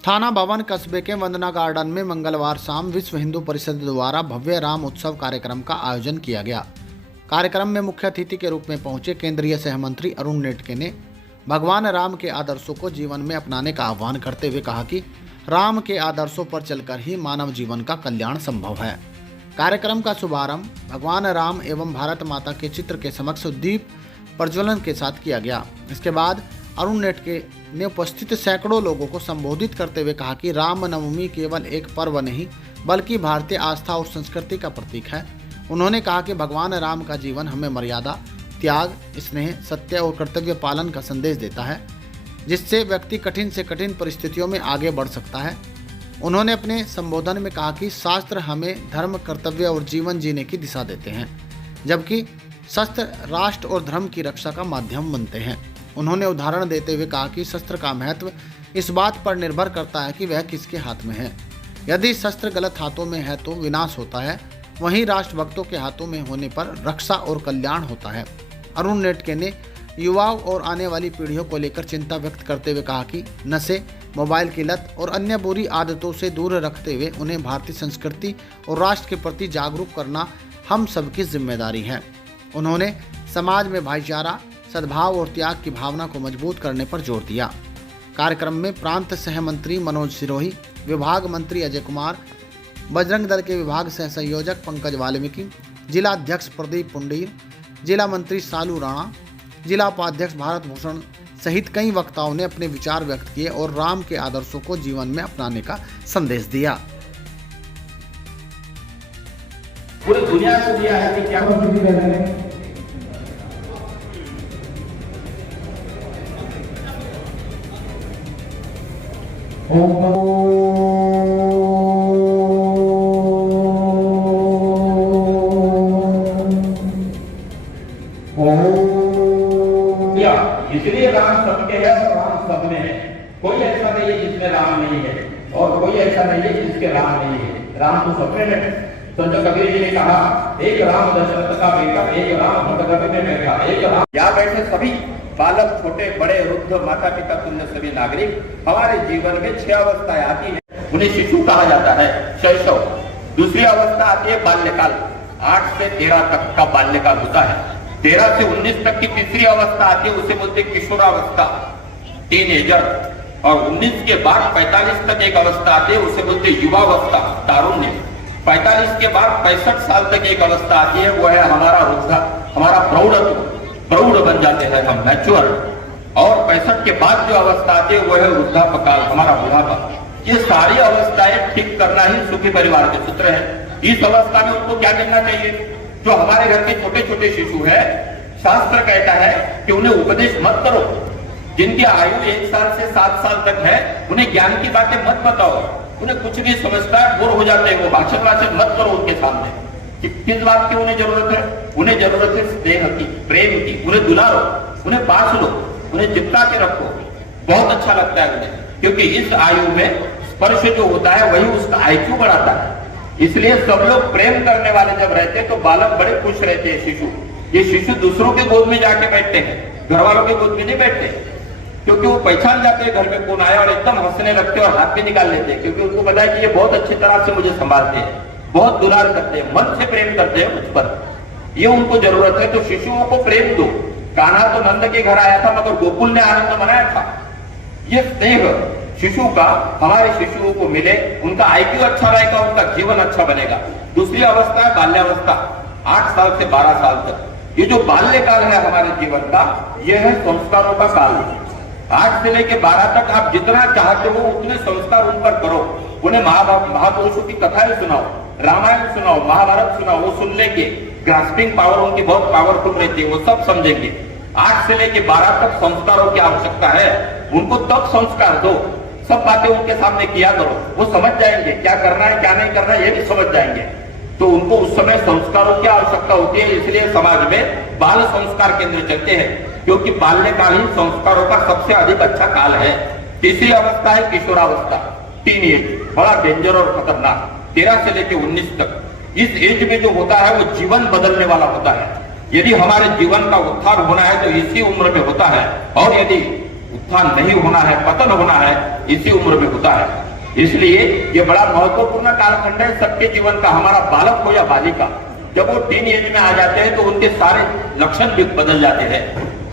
थाना भवन कस्बे के वंदना गार्डन में मंगलवार शाम विश्व हिंदू परिषद द्वारा भव्य राम उत्सव कार्यक्रम का आयोजन किया गया। कार्यक्रम में मुख्य अतिथि के रूप में पहुंचे केंद्रीय सहमंत्री अरुण नेटके ने भगवान राम के आदर्शों को जीवन में अपनाने का आह्वान करते हुए कहा कि राम के आदर्शों पर चलकर ही मानव जीवन का कल्याण संभव है। कार्यक्रम का शुभारंभ भगवान राम एवं भारत माता के चित्र के समक्ष दीप प्रज्वलन के साथ किया गया। इसके बाद अरुण नेटके ने उपस्थित सैकड़ों लोगों को संबोधित करते हुए कहा कि रामनवमी केवल एक पर्व नहीं बल्कि भारतीय आस्था और संस्कृति का प्रतीक है। उन्होंने कहा कि भगवान राम का जीवन हमें मर्यादा, त्याग, स्नेह, सत्य और कर्तव्य पालन का संदेश देता है, जिससे व्यक्ति कठिन से कठिन परिस्थितियों में आगे बढ़ सकता है। उन्होंने अपने संबोधन में कहा कि शास्त्र हमें धर्म, कर्तव्य और जीवन जीने की दिशा देते हैं, जबकि शस्त्र राष्ट्र और धर्म की रक्षा का माध्यम बनते हैं। उन्होंने उदाहरण देते हुए कहा कि शस्त्र का महत्व इस बात पर निर्भर करता है कि वह किसके हाथ में है। यदि शस्त्र गलत हाथों में है तो विनाश होता है, वहीं राष्ट्रभक्तों के हाथों में होने पर रक्षा और कल्याण होता है। अरुण नेटके ने युवाओं और आने वाली पीढ़ियों को लेकर चिंता व्यक्त करते हुए कहा कि नशे, मोबाइल की लत और अन्य बुरी आदतों से दूर रखते हुए उन्हें भारतीय संस्कृति और राष्ट्र के प्रति जागरूक करना हम सबकी जिम्मेदारी है। उन्होंने समाज में भाईचारा, सद्भाव और त्याग की भावना को मजबूत करने पर जोर दिया। कार्यक्रम में प्रांत सह मंत्री मनोज सिरोही, विभाग मंत्री अजय कुमार, बजरंग दल के विभाग सह संयोजक पंकज वाल्मीकि, जिला अध्यक्ष प्रदीप पुंडीर, जिला मंत्री सालू राणा, जिला उपाध्यक्ष भारत भूषण सहित कई वक्ताओं ने अपने विचार व्यक्त किए और राम के आदर्शों को जीवन में अपनाने का संदेश दिया। पूरी दुनिया को दिया है कि क्या इसलिए राम सबके है और राम सब में है। कोई ऐसा नहीं है जिसमें राम नहीं है और कोई ऐसा नहीं है जिसके राम नहीं है। राम तो सब में है। संत कबीर जी ने कहा, एक राम दशरथ का बेटा, एक राम भटगति में बैठा, एक राम। यहाँ बैठे सभी बालक, छोटे बड़े, वृद्ध, माता पिता तुल्य सभी नागरिक, हमारे जीवन में 6 अवस्थाएं आती है। उन्हें शिशु कहा जाता है, शैशव। दूसरी अवस्था आती है बाल्यकाल, 8 से 13 तक का बाल्यकाल होता है। 13 से 19 तक की तीसरी अवस्था आती है, उसे बोलते किशोरावस्था, टीनेजर। और 19 के बाद 45 तक एक अवस्था आती है, उसे बोलते युवावस्था, तारुण्य। 45 के बाद 65 साल तक एक अवस्था आती है, वो है हमारा वृद्धा, हमारा प्रौढ़ बन जाते हैं हम, मैच्योर। और 65 के बाद जो अवस्था आती है वो है वृद्धापकाल, हमारा बुढ़ापा। ये सारी अवस्थाएं ठीक करना ही सुखी परिवार के सूत्र है। इस अवस्था में उनको क्या करना चाहिए? जो हमारे घर के छोटे छोटे शिशु है, शास्त्र कहता है कि उन्हें उपदेश मत करो। जिनकी आयु 1 साल से 7 साल तक है, उन्हें ज्ञान की बातें मत बताओ। उन्हें कुछ भी समझता है, बोर हो जाते हैं, वो भाषण मत करो उनके सामने। किस बात की उन्हें जरूरत है? उन्हें जरूरत है स्नेह की, प्रेम की। उन्हें दुलारो, उन्हें पास लो, उन्हें चिपका के रखो। बहुत अच्छा लगता है उन्हें, क्योंकि इस आयु में स्पर्श जो होता है वही उसका IQ बढ़ाता है। इसलिए सब लोग प्रेम करने वाले जब रहते हैं तो बालक बड़े खुश रहते हैं। शिशु, ये शिशु दूसरों के गोद में जाके बैठते हैं, घर वालों के गोद में नहीं बैठते, क्योंकि वो पहचान जाते हैं घर में कौन आया और एकदम हंसने लगते हैं और हाथ भी निकाल लेते हैं, क्योंकि उनको पता है कि ये बहुत अच्छी तरह से मुझे संभालते हैं, बहुत दुलार करते हैं, मन से प्रेम करते हैं मुझ पर। ये उनको जरूरत है, तो शिशुओं को प्रेम दो। कान्हा तो नंद के घर आया था, मगर गोकुल ने आनंद मनाया था। ये स्नेह शिशु का हमारे शिशुओं को मिले, उनका IQ अच्छा रहेगा, उनका जीवन अच्छा बनेगा। दूसरी अवस्था है बाल्यावस्था, 8 साल से 12 साल तक। ये जो बाल्यकाल है हमारे जीवन का, यह है संस्कारों का काल। 8 से लेकर 12 तक आप जितना चाहते हो उतने संस्कार उन पर करो। उन्हें महापुरुषों की कथाएं सुनाओ, रामायण सुनाओ, महाभारत सुनाओ, वो सुन लेंगे। ग्रास्पिंग पावर उनकी बहुत पावरफुल रहती है, वो सब समझेंगे। 8 से लेकर 12 तक संस्कारों की आवश्यकता है, उनको तब संस्कार दो। सब बातें उनके सामने किया करो, वो समझ जाएंगे क्या करना है क्या नहीं करना है, ये भी समझ जाएंगे। तो उनको उस समय संस्कारों की आवश्यकता होती है। इसलिए समाज में बाल संस्कार केंद्र चलते हैं, क्योंकि बाल्यकाल ही संस्कारों का सबसे अधिक अच्छा काल है। तीसरी अवस्था है किशोरावस्था, टीनेज, बड़ा डेंजर और खतरनाक, 13 से लेकर 19 तक। इस एज में जो होता है वो जीवन बदलने वाला होता है। यदि हमारे जीवन का उत्थान होना है तो इसी उम्र में होता है, और यदि उत्थान नहीं होना है, पतन होना है, इसी उम्र में होता है। इसलिए ये बड़ा महत्वपूर्ण कालखंड है सबके जीवन का। हमारा बालक हो या बालिका, जब वो टीन एज में आ जाते हैं तो उनके सारे लक्षण भी बदल जाते हैं,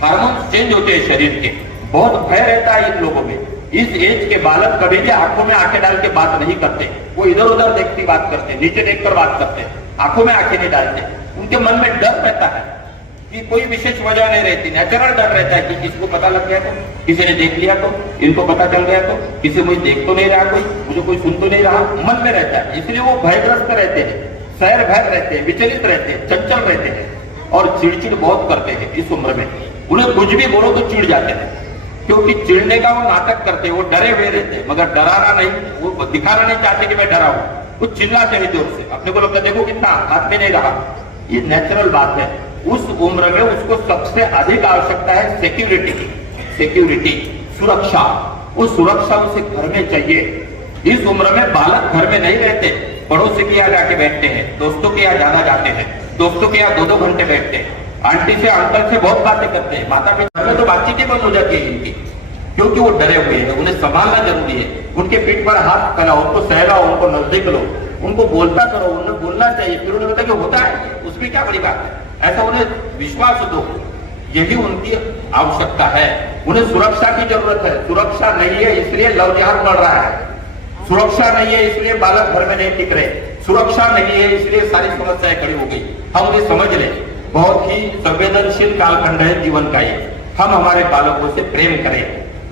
हार्मोन्स चेंज होते हैं शरीर के। बहुत भय रहता है इन लोगों में। इस एज के बालक कभी भी आंखों में आंखें डाल के बात नहीं करते, वो इधर उधर देखती बात करते, नीचे देखकर बात करते, आंखों में आंखें नहीं डालते। उनके मन में डर रहता है कि कोई विशेष वजह नहीं रहती, नेचुरल डर रहता है कि किसी को पता लग गया तो, किसी ने देख लिया तो, इनको पता चल गया तो, किसी मुझे देख तो नहीं रहा, कोई मुझे कोई सुन तो नहीं रहा, मन में रहता है। इसलिए वो भयग्रस्त रहते हैं, सैर भय रहते हैं, विचलित रहते हैं, चंचल रहते हैं और चिड़चिड़ बहुत करते हैं। इस उम्र में उन्हें कुछ भी बोलो तो चिढ़ जाते हैं, क्योंकि चिढ़ने का वो नाटक करते हैं, वो डरे हुए रहते हैं, मगर डराना नहीं, वो दिखाना नहीं चाहते कि मैं डरा हूं, वो चिल्लाते हैं जोर से। अपने को लगता देखो कितना हाथ में नहीं रहा। ये नेचुरल बात है। उस उम्र में उसको सबसे अधिक आवश्यकता है सिक्योरिटी की, सिक्योरिटी, सुरक्षा। वो सुरक्षा उसे घर में चाहिए। इस उम्र में बालक घर में नहीं रहते, पड़ोसी के यहाँ जाके बैठते हैं, दोस्तों के यहाँ ज्यादा जाते हैं, दोस्तों के यहाँ 2-2 घंटे बैठते हैं, आंटी से अंकल से बहुत बातें करते हैं, माता पिता में तो बातचीत ही बंद हो जाती है इनकी, क्योंकि वो डरे हुए हैं। उन्हें संभालना जरूरी है। उनके पीठ पर हाथ फैलाओ, उनको सहलाओ, उनको नजदीक लो, उनको बोलता करो, उन्हें बोलना चाहिए। फिर उन्हें बताया कि होता है, उसमें क्या बड़ी बात है, ऐसा उन्हें विश्वास दो। यही उनकी आवश्यकता है। उन्हें सुरक्षा की जरूरत है। सुरक्षा नहीं है इसलिए लव जिहाद बढ़ रहा है, सुरक्षा नहीं है इसलिए बालक घर में नहीं टिक रहे, सुरक्षा नहीं है इसलिए सारी समस्याएं खड़ी हो गई। हम उन्हें समझ लें। बहुत ही संवेदनशील कालखंड है जीवन का ये। हम हमारे बालकों से प्रेम करें,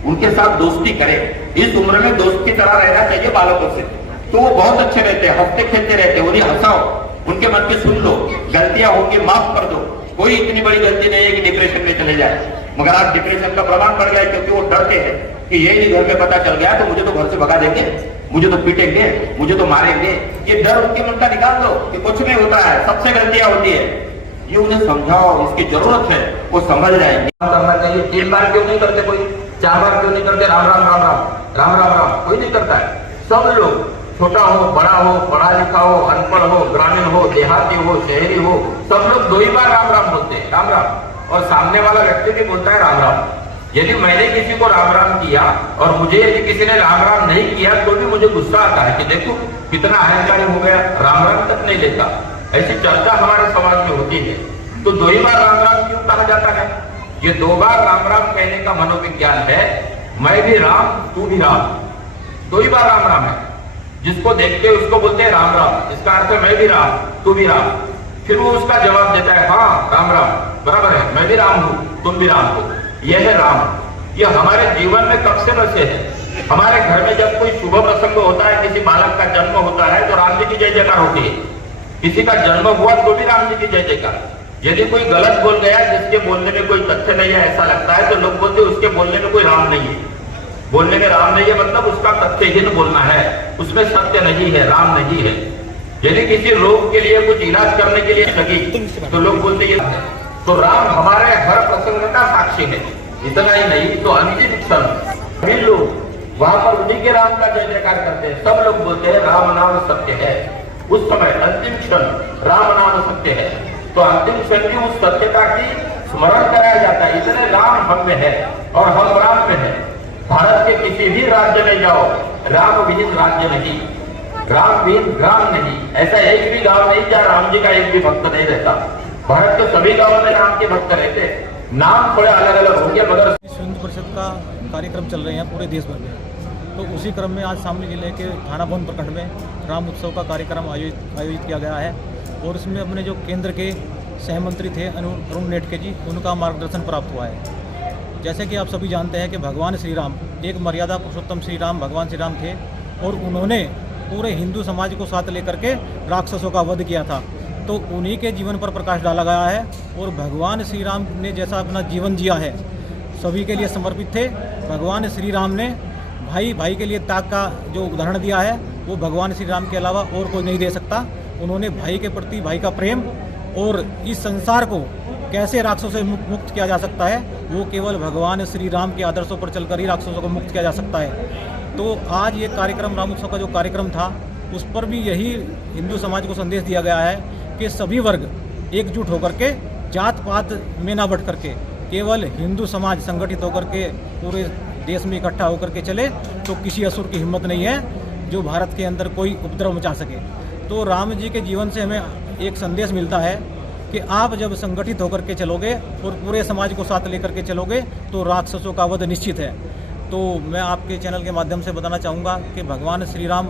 उनके साथ दोस्ती करें। इस उम्र में दोस्त की तरह रहना चाहिए बालकों से, तो वो बहुत अच्छे रहते हैं, हंसते खेलते रहते हैं। उन्हें हंसाओ, उनके मन की सुन लो, गलतियां होंगी माफ कर दो। कोई इतनी बड़ी गलती नहीं है कि डिप्रेशन में चले जाए, मगर आज डिप्रेशन का प्रमाण बढ़ गया क्योंकि वो डरते हैं कि ये नहीं घर में पता चल गया तो मुझे तो घर से भगा देंगे, मुझे तो पीटेंगे, मुझे तो मारेंगे। ये डर उनके मन का निकाल दो कि कुछ नहीं होता है, सबसे गलतियां होती है। ये उन्हें समझाओ, इसकी जरूरत है, वो समझ जाएंगे। करना चाहिए। 3 बार क्यों नहीं करते, कोई 4 बार क्यों नहीं करते? राम राम राम राम राम राम राम कोई नहीं करता है। सब लोग, छोटा हो, बड़ा हो, पढ़ा लिखा हो, अनपढ़ हो, ग्रामीण हो, देहाती हो, शहरी हो, सब लोग 2 ही बार राम राम बोलते हैं, राम राम। और सामने वाला व्यक्ति भी बोलता है राम राम। यदि मैंने किसी को राम राम किया और मुझे यदि किसी ने राम राम नहीं किया तो भी मुझे गुस्सा आता है कि देखो कितना अहंकारी हो गया, राम राम तक नहीं लेता। ऐसी चर्चा हमारे समाज में होती है। तो 2 ही बार राम राम क्यों कहा जाता है? ये 2 बार राम राम कहने का मनोविज्ञान है। मैं भी राम, तू भी राम, 2 ही बार राम राम है। जिसको देखते उसको बोलते हैं राम राम, इसका अर्थ है मैं भी राम, तू भी राम। फिर वो उसका जवाब देता है हाँ राम राम, बराबर है, मैं भी राम हूँ, तुम भी राम हो। यह है राम। यह हमारे जीवन में कब से बसे है। हमारे घर में जब कोई शुभ प्रसंग होता है, किसी बालक का जन्म होता है तो राम जी की जय जयकार होती है। किसी का जन्म हुआ तो भी राम जी की जय जयकार। यदि कोई गलत बोल गया, जिसके बोलने में कोई तथ्य नहीं है ऐसा लगता है, तो लोग बोलते उसके बोलने में कोई राम नहीं है। बोलने में राम नहीं है मतलब उसका तथ्यहीन बोलना है, उसमें सत्य नहीं है, राम नहीं है। यदि किसी रोग के लिए कुछ इलाज करने के लिए लगी तो लोग बोलते ये है। तो राम हमारे हर प्रसंग का साक्षी है। इतना ही नहीं तो अंतिम क्षण भी लोग वहां पर उन्हीं के राम का जय जयकार करते हैं। सब लोग बोलते हैं राम नाम सत्य है। उस समय अंतिम क्षण राम नाम सत्य है, तो अंतिम क्षण की उस सत्यता की स्मरण कराया जाता है। इतने राम हम में है और हम राम में है। भारत के किसी भी राज्य में जाओ, राम विहीन राज्य नहीं, राम विहीन ग्राम नहीं। ऐसा एक भी गांव नहीं जहाँ राम जी का एक भी भक्त नहीं रहता। भारत के सभी गांवों में राम के भक्त रहते हैं। नाम थोड़े अलग अलग होंगे मगर विश्व हिंदू परिषद का कार्यक्रम चल रहे हैं पूरे देश भर में। तो उसी क्रम में आज शामली जिले के थाना भवन प्रखंड में राम उत्सव का कार्यक्रम आयोजित किया गया है। और इसमें अपने जो केंद्र के सहमंत्री थे अरुण नेटके जी, उनका मार्गदर्शन प्राप्त हुआ है। जैसे कि आप सभी जानते हैं कि भगवान श्री राम एक मर्यादा पुरुषोत्तम श्री राम भगवान श्री राम थे और उन्होंने पूरे हिंदू समाज को साथ लेकर के राक्षसों का वध किया था। तो उन्हीं के जीवन पर प्रकाश डाला गया है। और भगवान श्री राम ने जैसा अपना जीवन जिया है, सभी के लिए समर्पित थे। भगवान श्री राम ने भाई भाई के लिए त्याग का जो उदाहरण दिया है वो भगवान श्री राम के अलावा और कोई नहीं दे सकता। उन्होंने भाई के प्रति भाई का प्रेम और इस संसार को कैसे राक्षसों से मुक्त किया जा सकता है, वो केवल भगवान श्री राम के आदर्शों पर चलकर ही राक्षसों को मुक्त किया जा सकता है। तो आज ये कार्यक्रम राम उत्सव का जो कार्यक्रम था उस पर भी यही हिंदू समाज को संदेश दिया गया है कि सभी वर्ग एकजुट होकर के जात पात में ना बढ़ करके केवल हिंदू समाज संगठित होकर के पूरे देश में इकट्ठा होकर के चले तो किसी असुर की हिम्मत नहीं है जो भारत के अंदर कोई उपद्रव मचा सके। तो राम जी के जीवन से हमें एक संदेश मिलता है कि आप जब संगठित होकर के चलोगे और पूरे समाज को साथ लेकर के चलोगे तो राक्षसों का वध निश्चित है। तो मैं आपके चैनल के माध्यम से बताना चाहूँगा कि भगवान श्री राम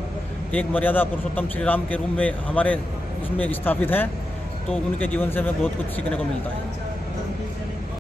एक मर्यादा पुरुषोत्तम श्री राम के रूप में हमारे उसमें स्थापित हैं, तो उनके जीवन से हमें बहुत कुछ सीखने को मिलता है।